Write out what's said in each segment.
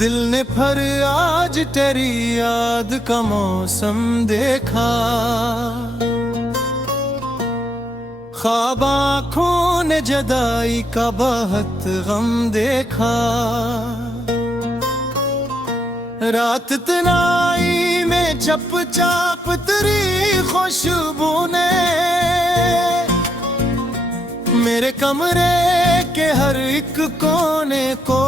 दिल ने फिर आज तेरी याद का मौसम देखा, ख्वाब आँखों ने जदाई का बहुत गम देखा। रात तनाई में चप चाप तेरी खुशबू ने मेरे कमरे के हर एक कोने को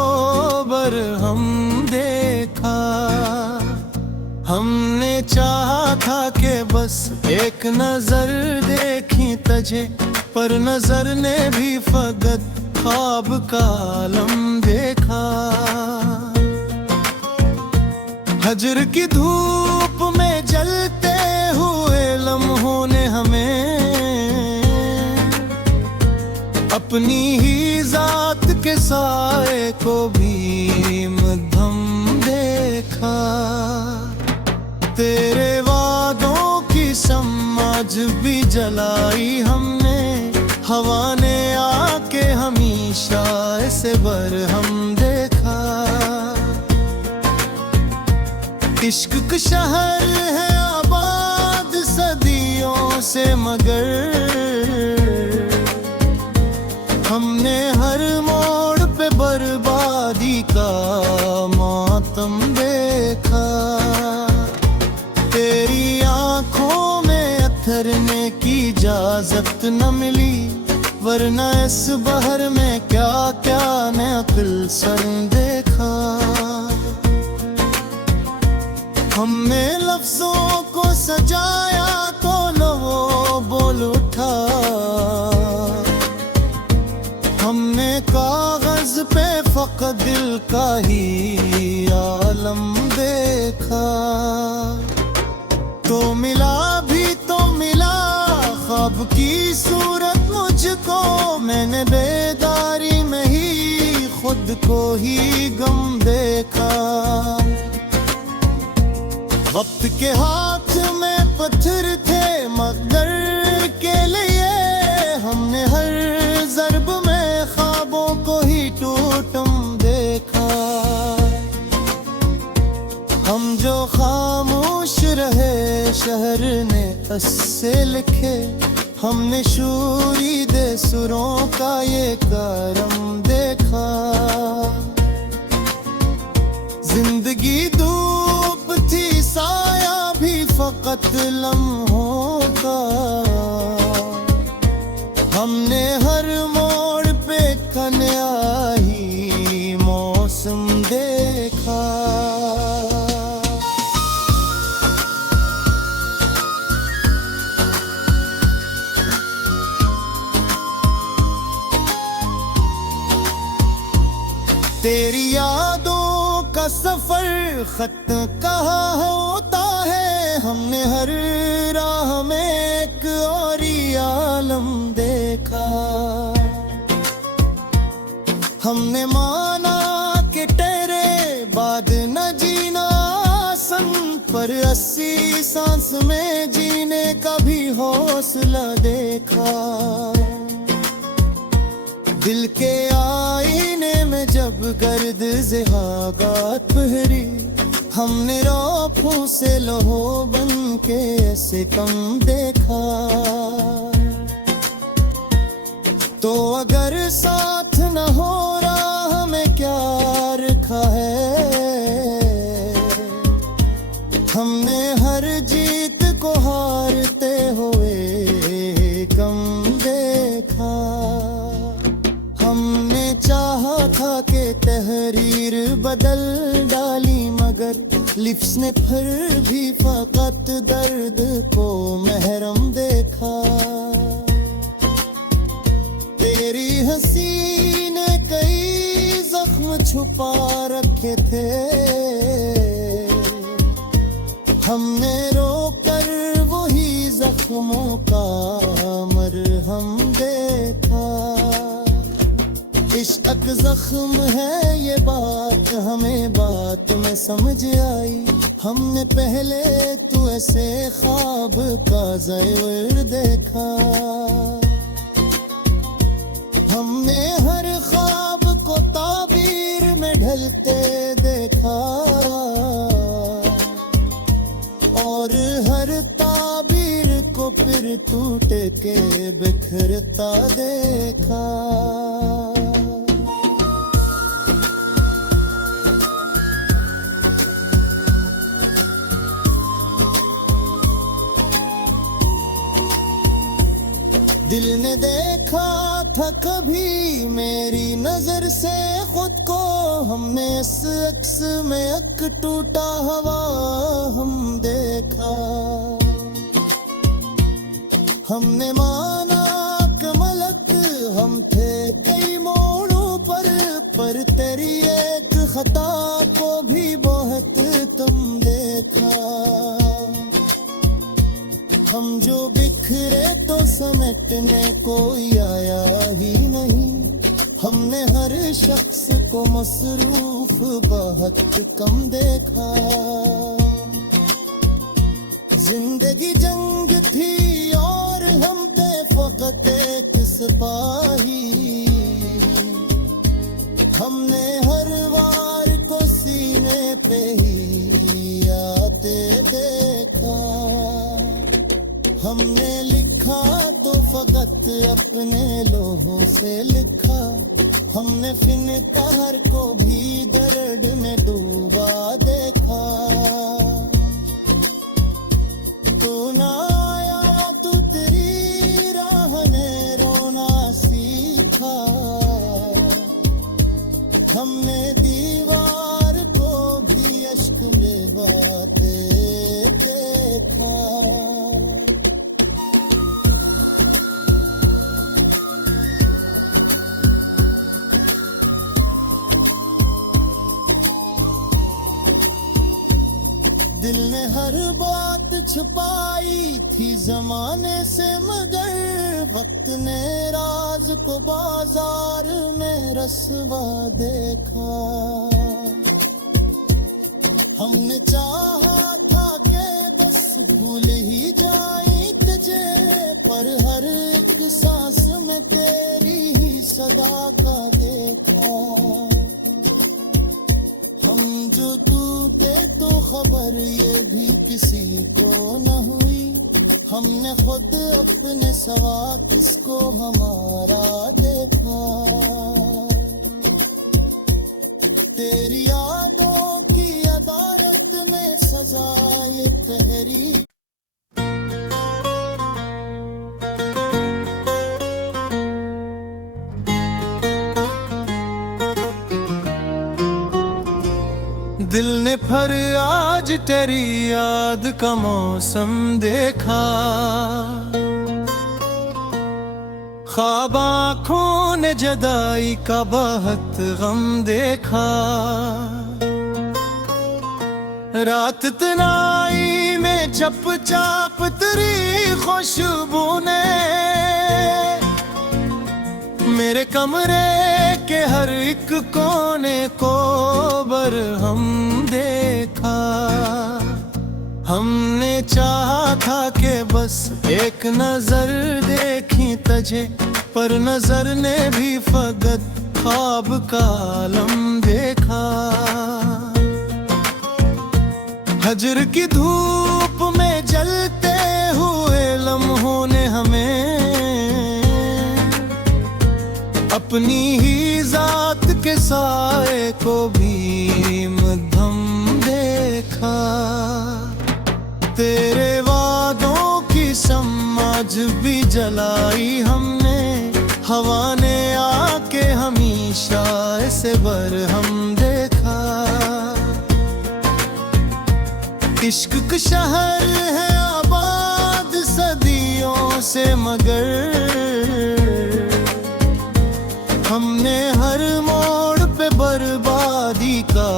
बरहम देखा। हमने चाहा था कि बस एक नजर देखी तुझे, पर नजर ने भी फकत ख्वाब का आलम देखा। हजर की धूप में जलते हुए लम्हों ने हमें अपनी ही जात के साए को भी मध्यम देखा। तेरे वादों की समझ भी जलाई हमने, हवा ने आके हमेशा ऐसे बरहम देखा। इश्क का शहर है आबाद सदियों से, मगर हमने हर मोड़ पे बर्बादी का मातम देखा। तेरी आंखों में अथरने की इजाजत न मिली, वरना इस बहर में क्या क्या ने अक्ल सर देखा। हमने लफ्जों को सजाया तो लो बोल उठा। हमने कागज पे फकत दिल का ही आलम देखा। तो मिला भी तो मिला ख्वाब की सूरत मुझको, मैंने बेदारी में ही खुद को ही गम देखा। वक्त के हाथ में पत्थर थे मगर के लिए, हमने हर ज़र्ब में ख्वाबों को ही टूटम देखा। हम जो खामोश रहे शहर ने अस्से लिखे, हमने शूरी दे सुरों का ये करम देखा। जिंदगी धूप थी साया भी फकत लम्हों का, हमने हर मोड़ पे कन्या ही मौसम देखा। तेरी यादों का सफर खत कहाँ होता है, हमने हर राह में एक और आलम देखा। हमने माना कि तेरे बाद न जीना आसान, पर 80 सांस में जीने का भी हौसला देखा। दिल के आईने में जब गर्द ज़हागत पहरी, हमने रौफों से लहो बन के ऐसे कम देखा। तो अगर साथ न हो रहा हमें क्या रखा है, हमने हर जीत को हारते हुए कम देखा। हमने चाहा था कि तहरीर बदल डाली, मगर लिप्स ने फिर भी फकत दर्द को महरम देखा। तेरी हंसी ने कई जख्म छुपा रखे थे, हमने रोकर वही जख्मों का मरहम देखा। इश्क जख्म है ये बात हमें बात में समझ आई, हमने पहले तो ऐसे ख्वाब का ज़ैर देखा। हमने हर ख्वाब को ताबीर में ढलते देखा। और हर ताबीर को फिर टूट के बिखरता देखा। दिल ने देखा था कभी मेरी नजर से खुद को, हमने इस अक्स में एक टूटा हवा हम देखा। हमने माना कि मलक हम थे कई मोड़ों पर तेरी एक खता को भी बहुत कम देखा। हम जो बिखरे तो समेटने कोई आया ही नहीं, हमने हर शख्स को मसरूफ बहुत कम देखा। जिंदगी जंग थी और हम थे फकत एक सिपाही, हमने हर वार को सीने पे ही आते देखा। हमने लिखा तो फकत अपने लोगों से लिखा, हमने फिन कहर को भी दर्द में डूबा देखा। तू ना आया तो तेरी राह ने रोना सीखा, हमने दीवार को भी अश्क में बातें देखा। दिल ने हर बात छुपाई थी जमाने से, मगर वक्त ने राज को बाजार में रसवा देखा। हमने चाहा था कि बस भूल ही जाए तुझे, पर हर एक सांस में तेरी ही सदा का देखा। हम जो टूटे तो खबर ये भी किसी को न हुई, हमने खुद अपने सवा किसको हमारा देखा। तेरी यादों की अदालत में सजा ये ठहरी। दिल ने फिर आज तेरी याद का मौसम देखा, ख्वाब आँखों ने जदाई का बहुत गम देखा। रात तनाई में चप चाप तेरी खुशबू ने मेरे कमरे के हर एक कोने को बरहम देखा। हमने चाहा था कि बस एक नजर देखी तुझे, पर नजर ने भी फकत ख्वाब का आलम देखा। हजर की धूप में जलते हुए लम्हों ने हमें अपनी ही जात के साए को भी मध्यम देखा। तेरे वादों की समझ भी जलाई हमने, हवा ने आके हमेशा ऐसे बरहम देखा। इश्क का शहर है आबाद सदियों से, मगर हमने हर मोड़ पे बर्बादी का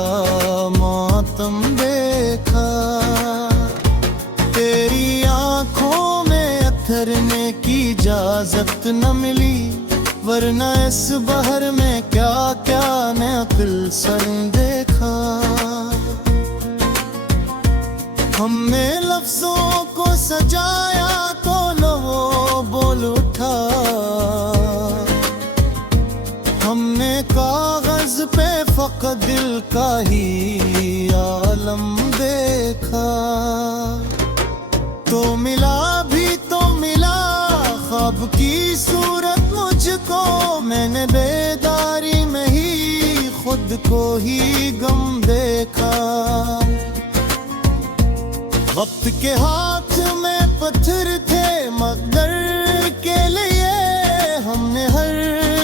मातम देखा। तेरी आंखों में अथरने की इजाजत न मिली, वरना इस बहर में क्या क्या नया फिल्सन देखा। हमने लफ्जों को सजाया तो लो बोल उठा, हमने कागज पे फकत दिल का ही आलम देखा। तो मिला भी तो मिला ख्वाब की सूरत मुझको, मैंने बेदारी में ही खुद को ही गम देखा। वक्त के हाथ में पत्थर थे मगर के लिए, हमने हर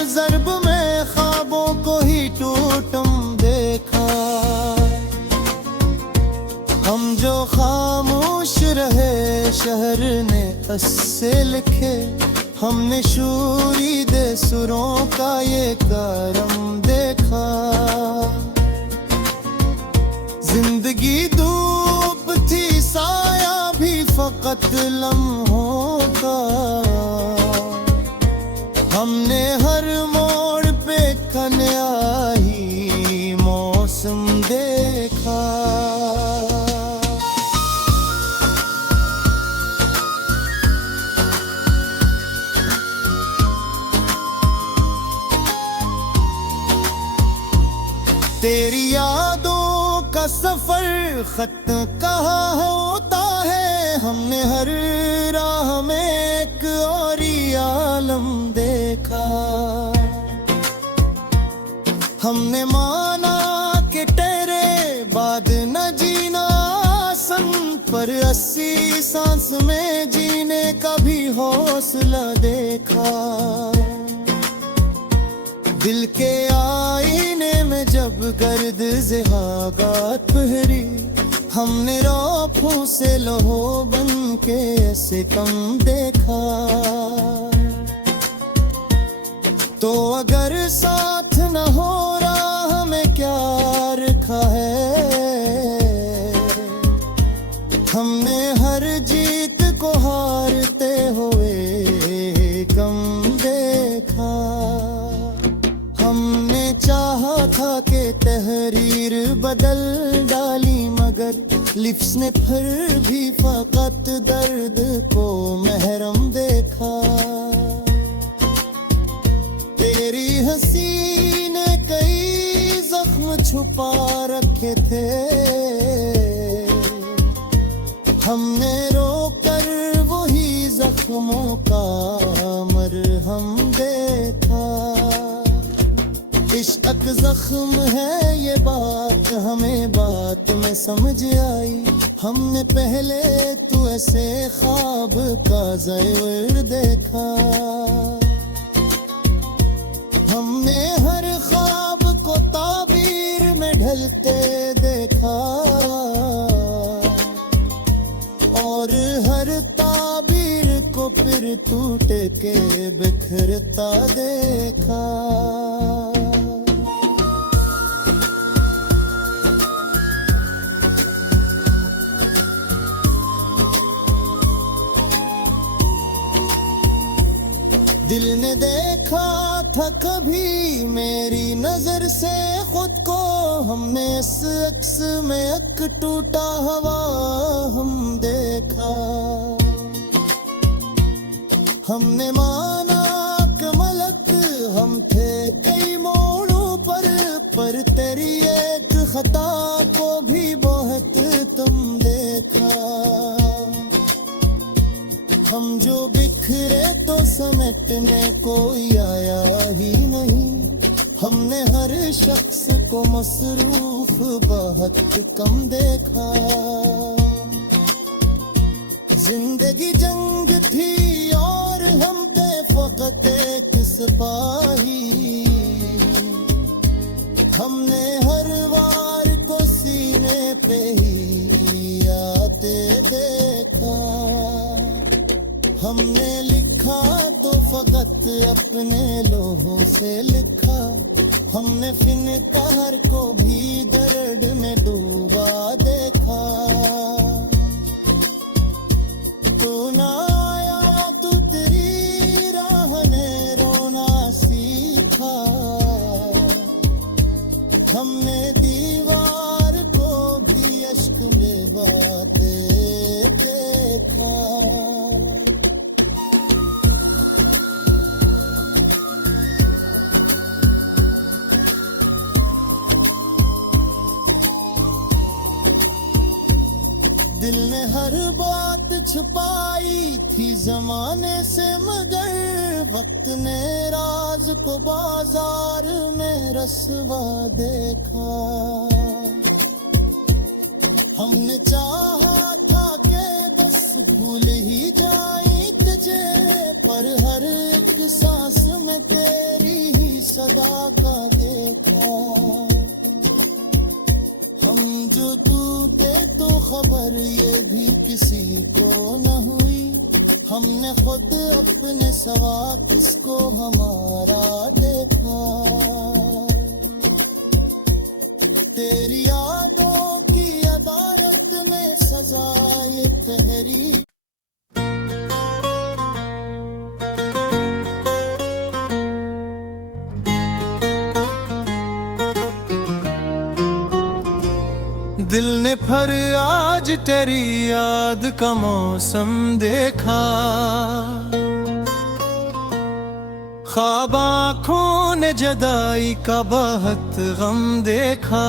ज़र्ब में ख्वाबों को ही टूटम देखा। हम जो खामोश रहे शहर ने अस्से लिखे, हमने शूरीदे सुरों का ये करम देखा। जिंदगी धूप थी साया भी फकत लम्हों का, हमने हर मोड़ पे कन्याही मौसम देखा। तेरी यादों का सफर खत कहाँ होता है, हमने हर राह में एक और आलम देखा। हमने माना कि तेरे बाद न जीना आसान, पर 80 सांस में जीने का भी हौसला देखा। दिल के आईने में जब गर्द ज़हागात पहरी, हमने रौफों से लोहो बन के ऐसे कम देखा। तो अगर साथ न हो रहा हमें क्या रखा है, हमने हर जीत को हारते हुए कम देखा। हमने चाहा था कि तहरीर बदल डाली, मगर लिप्स ने फिर भी फकत दर्द को महरम देखा। तेरी हंसी ने कई जख्म छुपा रखे थे, हमने रोकर वही जख्मों का मरहम देखा। इश्क जख्म है ये बात हमें बात में समझ आई, हमने पहले तो ऐसे ख्वाब का ज़रूर देखा। हमने हर ख्वाब को ताबीर में ढलते देखा, और हर ताबीर को फिर टूट के बिखरता देखा। दिल ने देखा था कभी मेरी नजर से खुद को, हमने इस अक्स में एक टूटा हवा हम देखा। हमने माना कि मलक हम थे कई मोड़ों पर तेरी एक खता को भी बहुत तुम देखा। हम जो बिखरे तो समेटने कोई आया ही नहीं, हमने हर शख्स को मसरूफ बहुत कम देखा। जिंदगी जंग थी और हम थे फकत एक सिपाही, हमने हर वार को सीने पे ही आते देखा। हमने लिखा तो फकत अपने लोहों से लिखा, हमने फिन कहर को भी दर्द में डूबा देखा। तू ना आया तो तेरी राह ने रोना सीखा, हमने दीवार को भी अश्क में बातें देखा। दिल ने हर बात छुपाई थी जमाने से, मगर वक्त ने राज को बाजार में रसवा देखा। हमने चाहा था कि बस भूल ही जाए तुझे, पर हर एक सांस में तेरी ही सदा का देखा। हम जो टूटे तो खबर ये भी किसी को न हुई, हमने खुद अपने सवा किसको हमारा देखा। तेरी यादों की अदालत में सजाए ठहरी। दिल ने फिर आज तेरी याद का मौसम देखा, ख्वाब आँखों ने जदाई का बहुत गम देखा।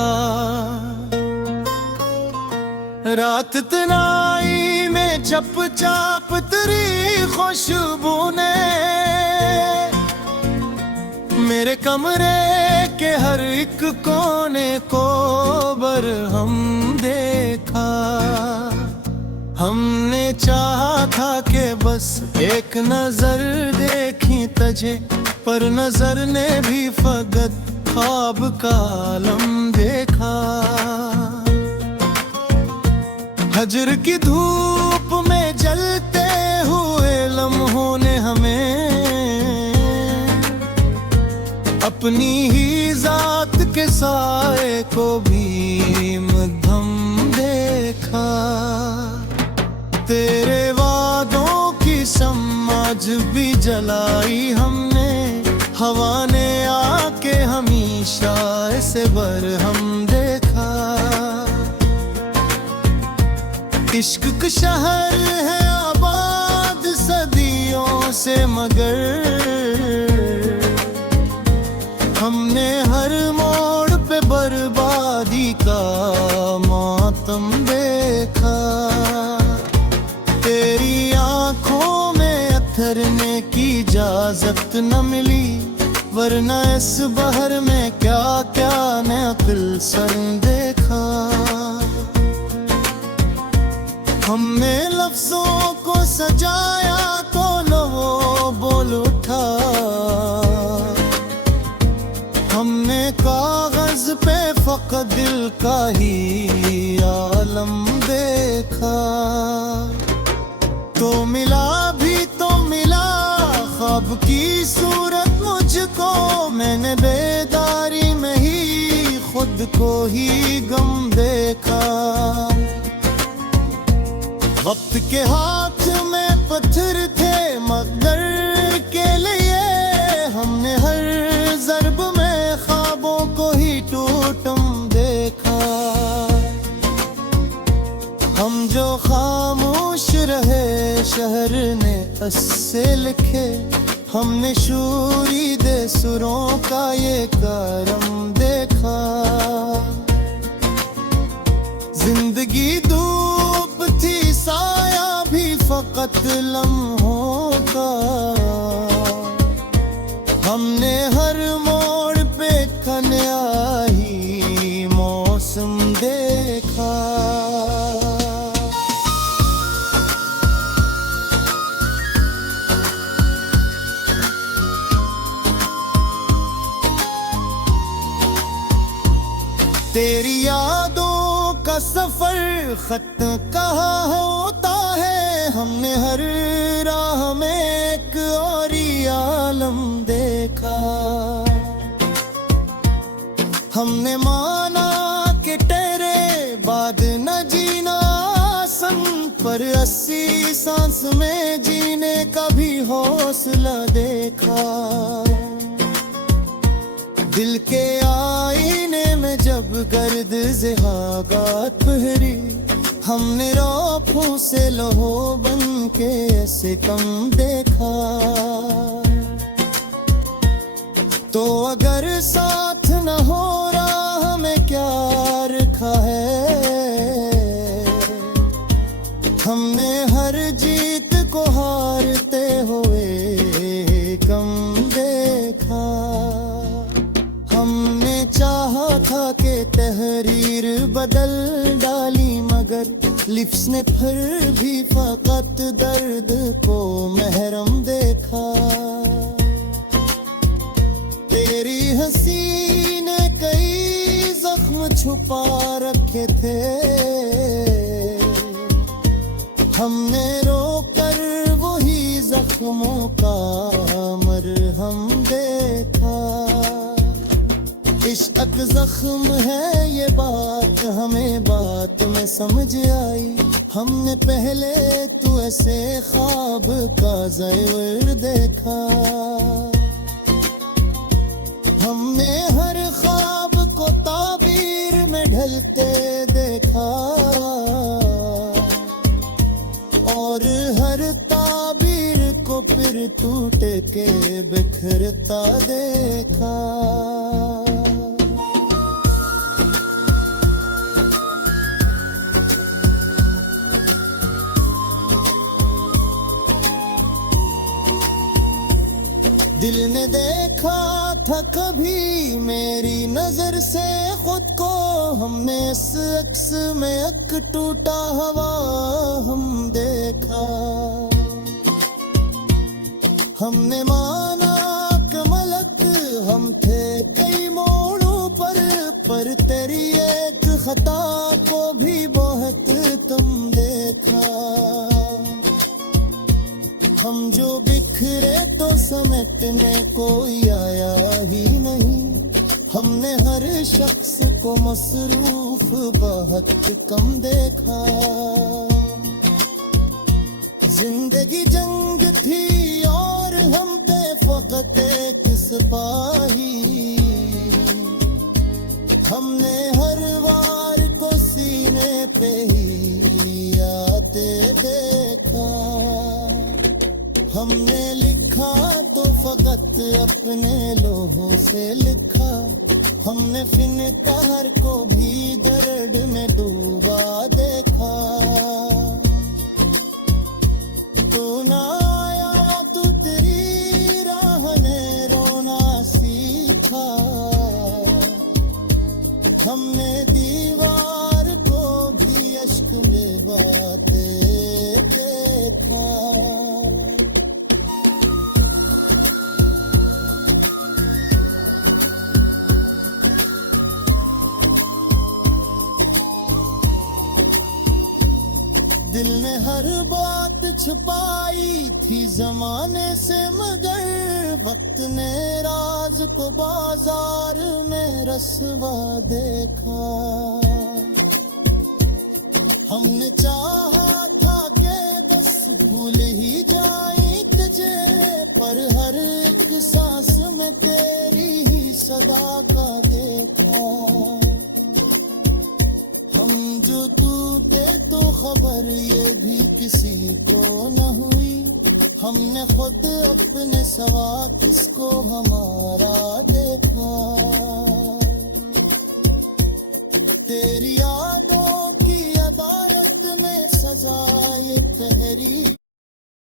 रात तनाई में चप चाप तेरी खुशबू ने मेरे कमरे के हर एक कोने को बरहम देखा। हमने चाहा था कि बस एक नजर देखी तुझे, पर नजर ने भी फकत ख्वाब का आलम देखा। हजर की धूप में जलते हुए लम्हों ने हमें अपनी ही जात के साए को भी मध्यम देखा। तेरे वादों की समझ भी जलाई हमने, हवा ने आके हमेशा ऐसे बरहम देखा। इश्क का शहर है आबाद सदियों से, मगर हमने हर मोड़ पे बर्बादी का मातम देखा। तेरी आंखों में अथरने की इजाजत न मिली, वरना इस बहर में क्या क्या नया फिल्सन देखा। हमने लफ्जों को सजाया तो लो बोल उठा। हमने कागज पे फकत दिल का ही आलम देखा। तो मिला भी तो मिला ख्वाब की सूरत मुझको, मैंने बेदारी में ही खुद को ही गम देखा। वक्त के हाथ में पत्थर थे मगर के लिए, हमने हर ज़र्ब में ख्वाबों को ही टूटम देखा। हम जो खामोश रहे शहर ने अस्से लिखे, हमने शूरी दे सुरों का ये करम देखा। जिंदगी धूप थी साया भी फकत लम्हों का, हमने हर मोड़ पे कन्या ही मौसम देखा। तेरी यादों का सफर खत्म कहाँ होता है, हमने हर राह में एक और ही आलम देखा। हमने माना कि तेरे बाद न जीना आसान, पर 80 सांस में जीने का भी हौसला देखा। दिल के आईने में जब गर्द ज़हागत पहरी, हमने रौफों से लहो बन के ऐसे कम देखा। तो अगर साथ न हो रहा हमें क्या रखा है, हमने हर जीत को हारते हुए कम देखा। हमने चाहा था कि तहरीर बदल डाली, मगर लिप्स ने फिर भी फकत दर्द को महरम देखा। तेरी हंसी ने कई जख्म छुपा रखे थे, हमने रोकर वही जख्मों का मरहम देखा। इश्क जख्म है ये बात हमें बात में समझ आई। हमने पहले तो ऐसे ख्वाब का ज़ैर देखा। हमने हर ख्वाब को ताबीर में ढलते देखा, और हर ताबीर को फिर टूट के बिखरता देखा। दिल ने देखा था कभी मेरी नजर से खुद को, हमने इस अक्स में एक टूटा हवा हम देखा। हमने माना कि मलक हम थे कई मोड़ों पर तेरी एक खता को भी बहुत कम देखा। हम जो बिखरे तो समेटने कोई आया ही नहीं। हमने हर शख्स को मसरूफ बहुत कम देखा। जिंदगी जंग थी और हम पे फकत एक सिपाही। हमने हर वार को सीने पे ही आते देखा। हमने लिखा तो फकत अपने लोहों से लिखा। हमने फिनकार को भी दर्द में डूबा देखा। तू ना आया तो तेरी राह ने रोना सीखा। हमने दीवार को भी अश्क में बातें देखा। दिल ने हर बात छुपाई थी जमाने से, मगर वक्त ने राज को बाजार में रसवा देखा। हमने चाहा था कि बस भूल ही जाए तुझे, पर हर एक सांस में तेरी ही सदा का देखा। हम जो टूटे तो खबर ये भी किसी को न हुई। हमने खुद अपने सवा किसको हमारा देखा। तेरी यादों की अदालत में सजा ये ठहरी।